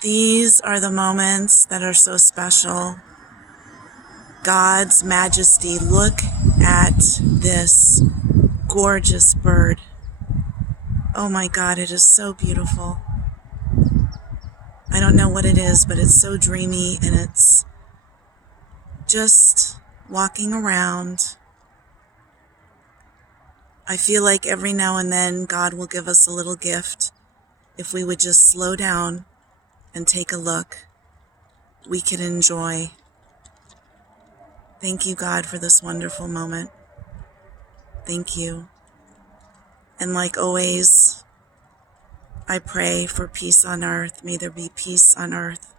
These are the moments that are so special. God's majesty. Look at this gorgeous bird. Oh my God, it is so beautiful. I don't know what it is, but it's so dreamy, and it's just walking around. I feel like every now and then God will give us a little gift. If we would just slow down and take a look, we can enjoy. Thank you, God, for this wonderful moment. Thank you. And like always, I pray for peace on earth. May there be peace on earth.